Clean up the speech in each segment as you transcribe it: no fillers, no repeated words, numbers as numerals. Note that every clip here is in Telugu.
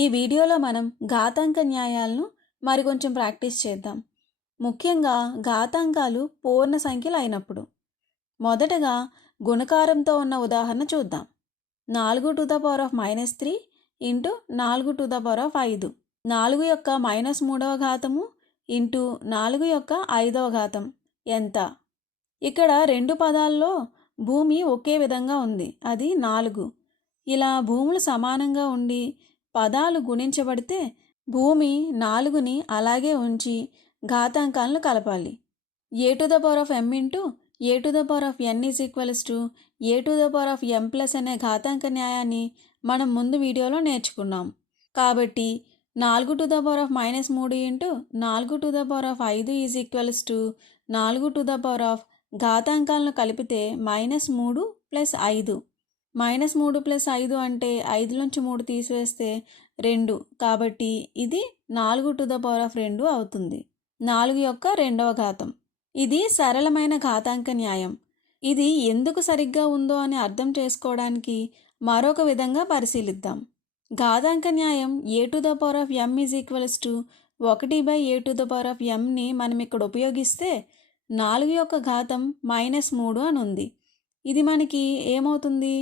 ఈ వీడియోలో మనం ఘాతాంక న్యాయాలను మరికొంచెం ప్రాక్టీస్ చేద్దాం. ముఖ్యంగా ఘాతాంకాలు పూర్ణ సంఖ్యలు అయినప్పుడు. మొదటగా గుణకారంతో ఉన్న ఉదాహరణ చూద్దాం. 4⁻³ ఇంటూ 4⁵. 4 యొక్క -3వ ఘాతము ఇంటూ 4 యొక్క 5వ ఘాతం ఎంత? ఇక్కడ రెండు పదాల్లో భూమి ఒకే విధంగా ఉంది, అది 4. ఇలా భూములు సమానంగా ఉండి పదాలు గుణించబడితే భూమి 4ని అలాగే ఉంచి ఘాతాంకాలను కలపాలి. a⁻m ఇంటూ a⁻n a⁻m+ అనే ఘాతాంక న్యాయాన్ని మనం ముందు వీడియోలో నేర్చుకున్నాం. కాబట్టి 4⁻³ ఇంటూ 4⁵ 4 ఘాతాంకాలను కలిపితే -3 + 5. -3 + 5 అంటే 5 నుంచి 3 తీసివేస్తే 2, కాబట్టి ఇది 4⁻² అవుతుంది. 4 యొక్క 2వ ఘాతం. ఇది సరళమైన ఘాతాంక న్యాయం. ఇది ఎందుకు సరిగ్గా ఉందో అని అర్థం చేసుకోవడానికి మరొక విధంగా పరిశీలిద్దాం. ఘాతాంక న్యాయం a⁻m = 1/a⁻mని మనం ఇక్కడ ఉపయోగిస్తే 4 యొక్క ఘాతం -3 అని ఉంది. ఇది మనకి ఏమవుతుంది?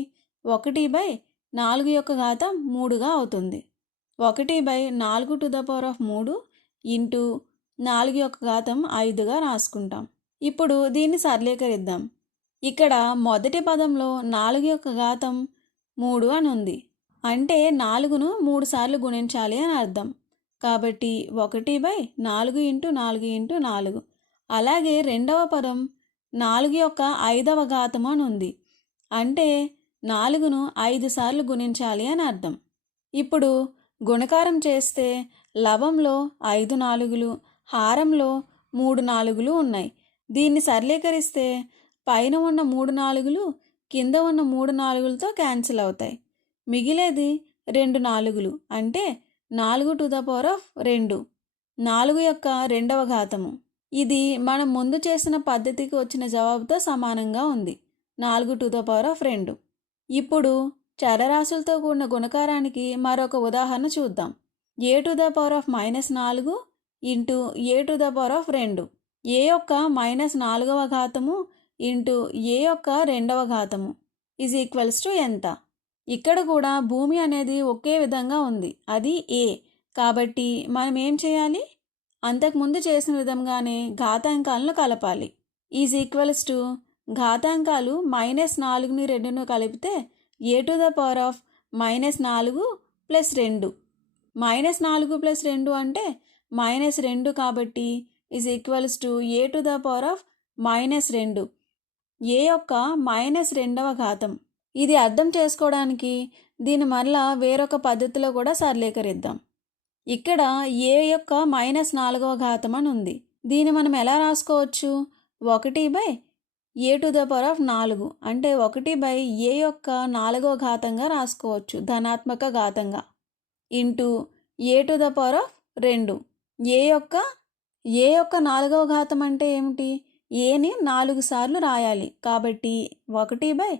1/4 యొక్క ఘాతం 3గా అవుతుంది. 1/4³ ఇంటూ 4 యొక్క ఘాతం 5గా రాసుకుంటాం. ఇప్పుడు దీన్ని సరళీకరిద్దాం. ఇక్కడ మొదటి పదంలో 4 యొక్క ఘాతం 3 అని ఉంది, అంటే 4ను 3 సార్లు గుణించాలి అని అర్థం. కాబట్టి 1/4 ఇంటూ 4 ఇంటూ 4. అలాగే రెండవ పదం 4 యొక్క 5వ ఘాతం అని ఉంది, అంటే 4ను 5 సార్లు గుణించాలి అని అర్థం. ఇప్పుడు గుణకారం చేస్తే లవంలో 5 4లు, హారంలో 3 4లు ఉన్నాయి. దీన్ని సరళీకరిస్తే పైన ఉన్న 3 4లు కింద ఉన్న 3 4లతో క్యాన్సిల్ అవుతాయి. మిగిలేది 2 4లు, అంటే 4⁻². 4 యొక్క 2వ ఘాతము. ఇది మనం ముందు చేసిన పద్ధతికి వచ్చిన జవాబుతో సమానంగా ఉంది, 4⁻². ఇప్పుడు చరరాశులతో కూడిన గుణకారానికి మరొక ఉదాహరణ చూద్దాం. a⁻⁻4 into a⁻². a యొక్క -4వ ఘాతము ఇంటూ a యొక్క 2వ ఘాతము ఎంత? ఇక్కడ కూడా భూమి అనేది ఒకే విధంగా ఉంది, అది a. కాబట్టి మనం ఏం చేయాలి? అంతకుముందు చేసిన విధంగానే ఘాతాంకాలను కలపాలి. ఘాతాంకాలు -4ని 2ను కలిపితే a⁻⁻4 + 2. -4 + 2 అంటే -2, కాబట్టి a⁻². a యొక్క -2వ ఘాతం. ఇది అర్థం చేసుకోవడానికి దీన్ని మరలా వేరొక పద్ధతిలో కూడా సరళీకరిద్దాం. ఇక్కడ a యొక్క -4వ ఘాతం అని ఉంది. దీన్ని మనం ఎలా రాసుకోవచ్చు? 1/a⁴, అంటే 1/a యొక్క 4వ ఘాతంగా రాసుకోవచ్చు, ధనాత్మక ఘాతంగా, ఇంటూ a⁻². a యొక్క 4వ ఘాతం అంటే ఏమిటి? aని 4 సార్లు రాయాలి, కాబట్టి 1/a.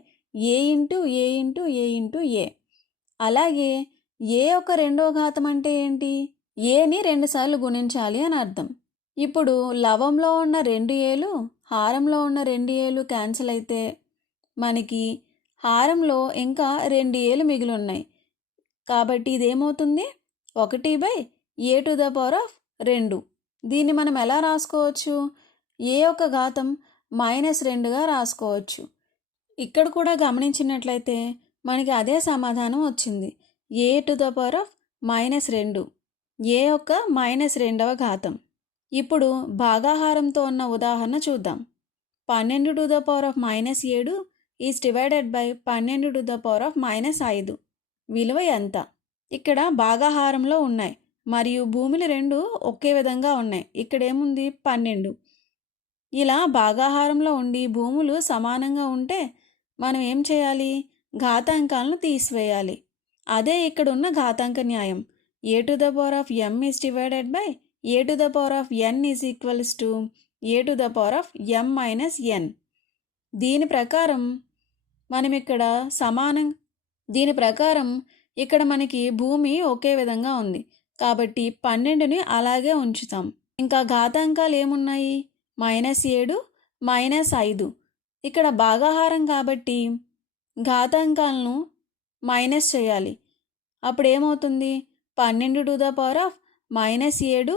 అలాగే a యొక్క 2వ ఘాతం అంటే ఏంటి? aని 2 సార్లు గుణించాలి అని అర్థం. ఇప్పుడు లవంలో ఉన్న 2 ఏలు, హారంలో ఉన్న 2 ఏలు క్యాన్సిల్ అయితే మనకి హారంలో ఇంకా 2 ఏలు మిగిలి ఉన్నాయి. కాబట్టి ఇదేమవుతుంది? 1/a². దీన్ని మనం ఎలా రాసుకోవచ్చు? a యొక్క ఘాతం -2గా రాసుకోవచ్చు. ఇక్కడ కూడా గమనించినట్లయితే మనకి అదే సమాధానం వచ్చింది, a⁻2. a యొక్క -2వ ఘాతం. ఇప్పుడు భాగాహారంతో ఉన్న ఉదాహరణ చూద్దాం. 12⁻⁻7 /12⁻⁻5 విలువ ఎంత? ఇక్కడ భాగాహారంలో ఉన్నాయి మరియు భూములు 2 ఒకే విధంగా ఉన్నాయి. ఇక్కడ ఏముంది? 12. ఇలా భాగాహారంలో ఉండి భూములు సమానంగా ఉంటే మనం ఏం చేయాలి? ఘాతాంకాలను తీసివేయాలి. అదే ఇక్కడ ఉన్న ఘాతాంక న్యాయం. a⁻m /a⁻n a⁻m-n. దీని ప్రకారం ఇక్కడ మనకి భూమి ఒకే విధంగా ఉంది కాబట్టి 12ని అలాగే ఉంచుతాం. ఇంకా ఘాతాంకాలు ఏమున్నాయి? -7 -5. ఇక్కడ భాగాహారం కాబట్టి ఘాతాంకాలను మైనస్ చేయాలి. అప్పుడు ఏమవుతుంది? 12⁻⁻7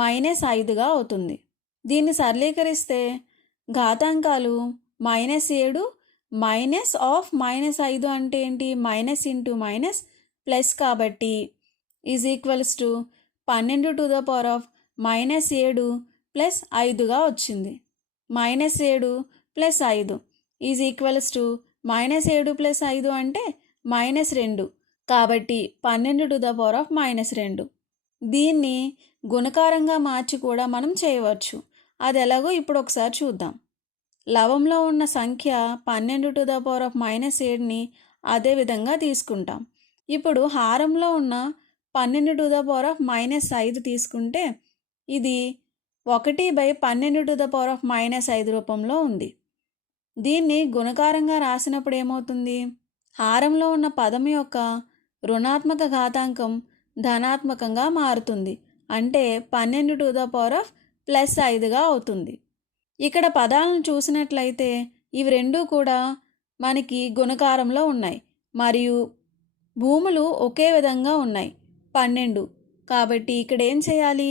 -5గా అవుతుంది. దీన్ని సరళీకరిస్తే ఘాతాంకాలు -7 -5 అంటే ఏంటి? మైనస్ ఇంటూ మైనస్ ప్లస్ కాబట్టి ఈజ్ ఈక్వల్స్ టు 12⁻⁻7 ప్లస్ 5గా వచ్చింది. -7 plus 5 is equals to -7 plus 5 అంటే -2 కాబట్టి 12⁻². దీన్ని గుణకారంగా మార్చి కూడా మనం చేయవచ్చు. అది ఎలాగో ఇప్పుడు ఒకసారి చూద్దాం. లవంలో ఉన్న సంఖ్య 12⁻⁻7ని అదే విధంగా తీసుకుంటాం. ఇప్పుడు హారంలో ఉన్న 12⁻5 తీసుకుంటే ఇది 1/12⁻5 రూపంలో ఉంది. దీన్ని గుణకారంగా రాసినప్పుడు ఏమవుతుంది? హారంలో ఉన్న పదం యొక్క రుణాత్మక ఘాతాంకం ధనాత్మకంగా మారుతుంది. అంటే 12⁻+5గా అవుతుంది. ఇక్కడ పదాలను చూసినట్లయితే ఇవి రెండూ కూడా మనకి గుణకారంలో ఉన్నాయి మరియు భూములు ఒకే విధంగా ఉన్నాయి 12. కాబట్టి ఇక్కడ ఏం చేయాలి?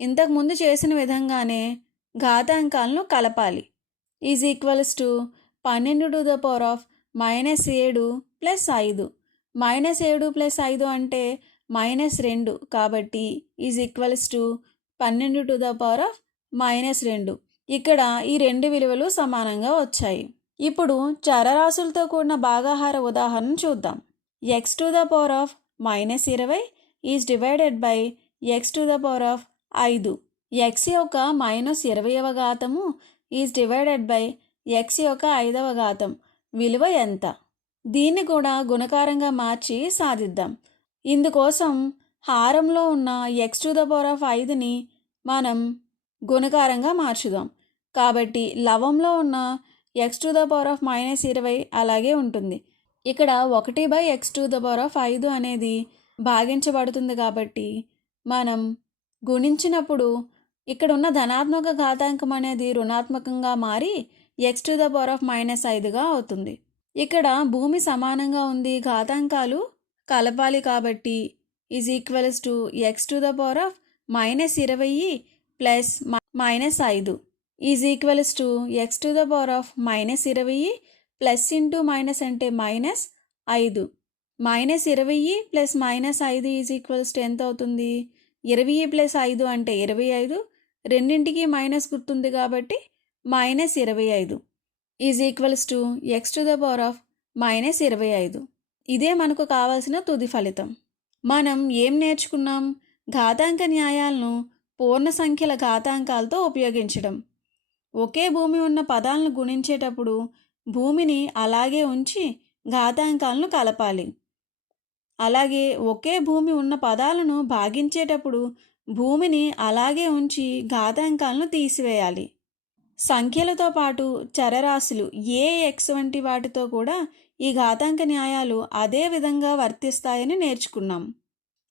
ఇంతకుముందు చేసిన విధంగానే ఘాతాంకాలను కలపాలి. Is equals to 12⁻7 plus 5. -7 plus 5 అంటే -2 కాబట్టి ఈజ్ ఈక్వల్స్ టు 12⁻2. ఇక్కడ ఈ రెండు విలువలు సమానంగా వచ్చాయి. ఇప్పుడు చరరాశులతో కూడిన భాగాహార ఉదాహరణ చూద్దాం. x⁻⁻20 is divided by x⁻5. x యొక్క -20వ ఘాతము ఈజ్ డివైడెడ్ బై x యొక్క 5వ ఘాతం విలువ ఎంత? దీన్ని కూడా గుణకారంగా మార్చి సాధిద్దాం. ఇందుకోసం హారంలో ఉన్న x⁻5ని మనం గుణకారంగా మార్చుదాం. కాబట్టి లవంలో ఉన్న x⁻20 అలాగే ఉంటుంది. ఇక్కడ 1/x⁻5 అనేది భాగించబడుతుంది కాబట్టి మనం గుణించినప్పుడు ఇక్కడ ఉన్న ధనాత్మక ఘాతాంకం అనేది రుణాత్మకంగా మారి x⁻5గా అవుతుంది. ఇక్కడ భూమి సమానంగా ఉంది, ఘాతాంకాలు కలపాలి కాబట్టి is equals to x⁻20 plus -5 is equals to x⁻20 plus into minus అంటే -5. -20 ప్లస్ -5 ఈజ్ ఈక్వల్స్ టు ఎంత అవుతుంది? 20 ప్లస్ 5 అంటే 25. రెండింటికి మైనస్ గుర్తుంది కాబట్టి -25 ఈజ్ ఈక్వల్స్ టు x⁻25. ఇదే మనకు కావాల్సిన తుది ఫలితం. మనం ఏం నేర్చుకున్నాం? ఘాతాంక న్యాయాలను పూర్ణ సంఖ్యల ఘాతాంకాలతో ఉపయోగించడం. ఒకే భూమి ఉన్న పదాలను గుణించేటప్పుడు భూమిని అలాగే ఉంచి ఘాతాంకాలను కలపాలి. అలాగే ఒకే భూమి ఉన్న పదాలను భాగించేటప్పుడు భూమిని అలాగే ఉంచి ఘాతాంకాలను తీసివేయాలి. సంఖ్యలతో పాటు చరరాశులు x వంటి వాటితో కూడా ఈ ఘాతాంక న్యాయాలు అదే విధంగా వర్తిస్తాయని నేర్చుకున్నాం.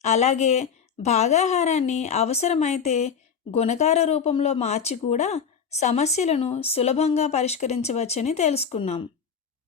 అలాగే భాగాహారాన్ని అవసరమైతే గుణకార రూపంలో మార్చి కూడా సమస్యలను సులభంగా పరిష్కరించవచ్చని తెలుసుకున్నాం.